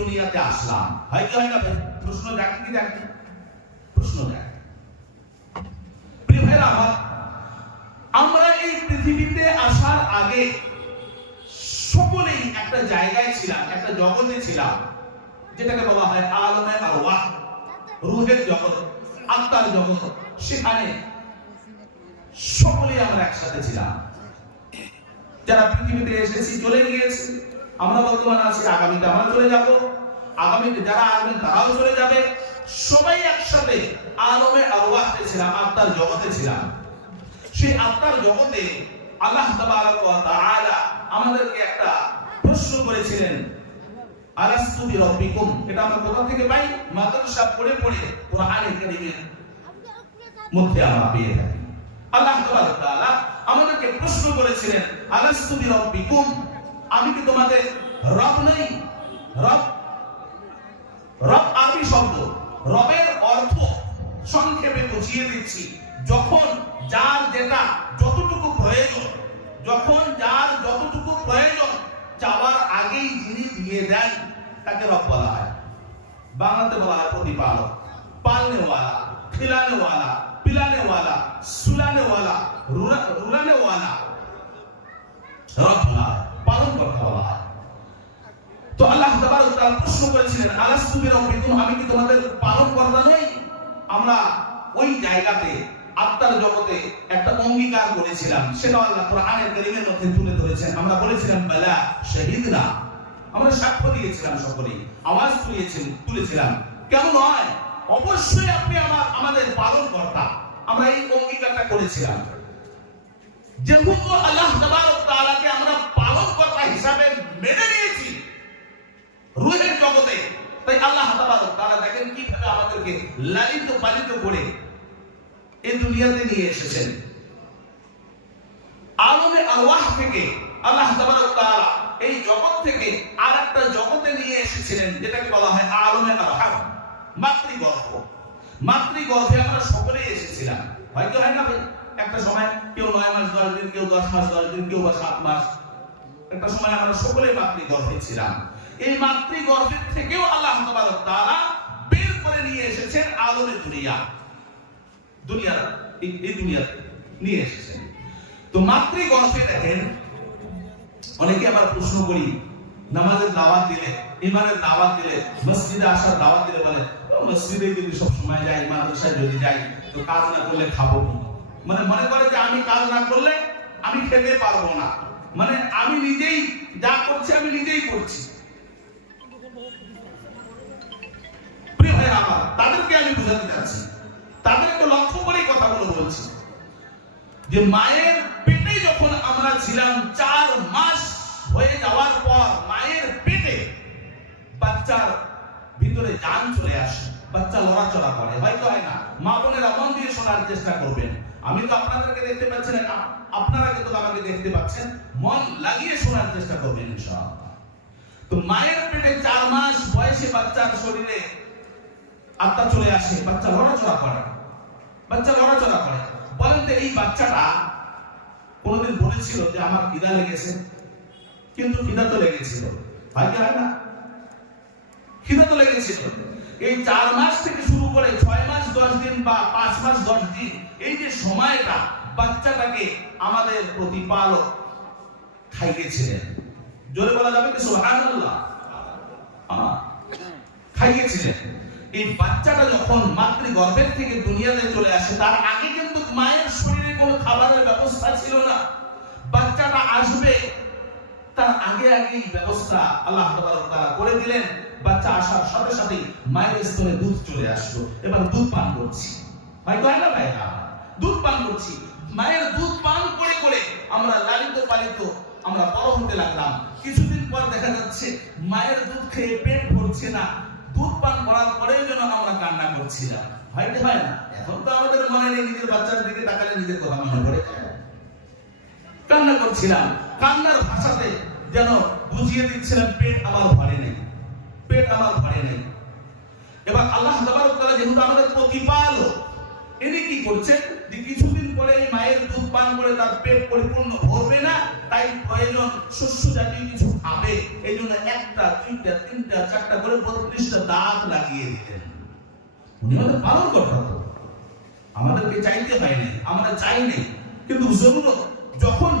দুনিয়াতে আসলাম? হয় কি হয় না? প্রশ্ন জাগে কি জাগে? প্রশ্ন জাগে। প্রিয় ভাইরা আমার, আমরা এই পৃথিবীতে আসার আগে সকলেই একটা জায়গায় ছিলাম, একটা জগতে ছিলাম, যেটাকে বলা হয় আলমে আরওয়াহ, রূহের জগৎ, আত্মার জগৎ। সেখানে সকলেই আমরা একসাথে ছিলাম। যারা পৃথিবীতে এসেছি, চলে গিয়েছি, আমরা বর্তমানে আছি, আগামীতে আমরা চলে যাব, আগামীতে যারা আসবেন তারাও চলে যাবে। সবাই একসাথে আলমে আরওয়াহে ছিলাম, আত্মার জগতে ছিলাম। সেই আত্মার জগতে আল্লাহ তাবারক ওয়া তাআলা আমাদেরকে একটা প্রশ্ন করেছিলেন, আলাস্তু বিরাব্বিকুম। এটা আমরা কোথা থেকে পাই? মাদ্রাসা পড়ে পড়ে কোরআনে কারীমের মধ্যে আমরা পেয়ে থাকি। আল্লাহ তাবারক ওয়া তাআলা আমাদেরকে প্রশ্ন করেছিলেন, আলাস্তু বিরাব্বিকুম, আমি কি তোমাদের রব নই? রব, রব আরবি শব্দ। রবের অর্থ সংক্ষেপে বুঝিয়ে দিচ্ছি, যখন যার যেটা যতটুকু প্রয়োজন, যখন যার যতটুকু প্রয়োজন চাওয়ার আগেই যিনি দিয়ে দেন তাকে রব বলা হয়। বাংলাতে বলা হয় প্রতিপালক, পালনেওয়ালা, খিলানেওয়ালা, পিলানেওয়ালা, সুলানেওয়ালা, রুলানেওয়ালা, রব বলা হয়, পালন কর্তা বলা হয়। তো আল্লাহ তাবারক ওয়া তাআলা প্রশ্ন করেছিলেন, আলাস্তু বিরাব্বিকুম, আমি কি তোমাদের পালন কর্তা নই? আমরা ওই জায়গাতে আত্মার জগতে একটা অঙ্গীকার করেছিলাম, সেটা আল্লাহ কোরআনের কারীমের মধ্যে তুলে ধরেছেন। আমরা বলেছিলাম বালা শাহিদনা, আমরা সাক্ষ্য দিয়েছিলাম, সকলেই আওয়াজ তুলেছিলাম, কেন নয়, অবশ্যই আপনি আমাদের পালন কর্তা। আমরা এই অঙ্গীকারটা করেছিলাম। যেহেতু আল্লাহ তাবারক ওয়া তাআলাকে আমরা পালন কর্তা হিসাবে মেনে নিয়েছি রূহের জগতে, তাই আল্লাহ তাবারক ওয়া তাআলা দেখেন কিভাবে আমাদেরকে লালিত পালিত করে এই দুনিয়াতে নিয়ে এসেছেন। আলমে আরওয়াহ থেকে আল্লাহ তাবারক ওয়া তাআলা এই জগৎ থেকে আরেকটা জগতে নিয়ে এসেছিলেন, যেটাকে বলা হয় আলমে আরহাম, মাতৃগর্ভ। মাতৃগর্ভে আমরা সকলেই এসেছিলাম। হয়তো হয় না একটা সময় কেউ 9 মাস 10 দিন, কেউ 10 মাস 10 দিন, কেউ বা 7 মাস, একটা সময় আমরা সকলেই মাতৃগর্ভে ছিলাম। এই মাতৃগর্ভের থেকেও আল্লাহ তাবারক ওয়া তাআলা বের করে নিয়ে এসেছেন আলমে দুনিয়া, এই দুনিয়াতে নিয়ে এসেছেন। তো মাতৃগর্ভে দেখেন, অনেকে আবার প্রশ্ন করি, নামাজের দাওয়াত দিলে, ইমানের দাওয়াত দিলে, মসজিদে আসার দাওয়াত দিলে বলে মসজিদে যদি সব সময় যাই, মাদ্রাসায় যদি যাই, তো কাজ না করলে খাবো কি? মানে মনে করে যে আমি কাজ না করলে আমি খেতে পারবো না, মানে আমি নিজেই যা করছি আমি নিজেই করছি। প্রিয় ভাই আমার, তাদেরকে আমি বোঝাতে চাচ্ছি, তাদেরকে লক্ষ্য করেই কথাগুলো বলছি, যে মায়ের পেটে যখন আমরা ছিলাম, 4 মাস হয়ে যাওয়ার পর মায়ের পেটে বাচ্চার ভিতরে জান চলে আসে, বাচ্চা লড়াচড়া করে। হয়তো হয় না? মা বোনেরা মন দিয়ে শোনার চেষ্টা করবেন। আমি তো আপনাদেরকে দেখতে পাচ্ছি না, আপনারা কিন্তু আমাকে দেখতে পাচ্ছেন, মন লাগিয়ে শোনার চেষ্টা করবেন ইনশাআল্লাহ। তো মায়ের পেটে 4 মাস বয়সে বাচ্চার শরীরে আত্মা চলে আসে, বাচ্চা লড়াচড়া করে, বাচ্চা লড়াচড়া করে। বলেন তো, এই বাচ্চাটা কোনদিন বলেছিল যে আমার খিদা লেগেছে? কিন্তু খিদা তো লেগেছিল, ভাগ্য হয় না? খিদা তো লেগেছিল। এই 4 মাস থেকে শুরু করে 6 মাস 10 দিন বা 5 মাস 10 দিন, এই যে সময়টা বাচ্চাটাকে আমাদের প্রতিপালক খাইয়েছিলেন। জোরে বলা যাবে কি সুবহানাল্লাহ? খাইয়েছিলেন। এই বাচ্চাটা যখন মাতৃগর্ভের থেকে দুনিয়াতে চলে আসে, তার আগে কিন্তু মায়ের শরীরে কোনো খাবারের ব্যবস্থা ছিল না। বাচ্চাটা আসবে তার আগে আগেই ব্যবস্থা আল্লাহ তাবারক ওয়া তাআলা করে দিলেন। বাচ্চা আসার সাথে সাথে মায়ের স্তনে দুধ চলে আসলো, এবার দুধ পান করছি। হয়তো হয় না ভাইরা? দুধ পান করছি। মায়ের দুধ পান করে করে আমরা লালিত পালিত, আমরা বড় হতে লাগলাম। কিছুদিন পর দেখা যাচ্ছে মায়ের দুধ খেয়ে পেট ভরছে না, দুধ পান করার পরেও যেন আমরা কান্না করছিলাম। হয়তো হয় না? এখন তো আমাদের মনে নেই, নিজের বাচ্চার দিকে তাকালে নিজের কথা মনে পড়ে, কান্না করছিলাম। কান্নার ভাষাতে যেন বুঝিয়ে দিচ্ছিলাম পেট আমার ভরে নেই, পেট আমার ভরে নেই। এবার আল্লাহ তাবারক ওয়া তাআলা যেহেতু আমাদের প্রতিপালক, ইনি কি করছেন, যে কিছুদিন পরে এই মায়ের দুধ পান করে তার পেট পরিপূর্ণ ভরবে না, তাই প্রয়োজন শস্য জাতীয় কিছু খাবে। এই জন্য 1টা 3টা 3টা 4টা করে 32টা দাঁত লাগিয়ে দিতেন। উনি আমাদের পালন করতে হতো, আমাদেরকে চাইতে হয় না, আমরা চাই না, কিন্তু জরুরত যখন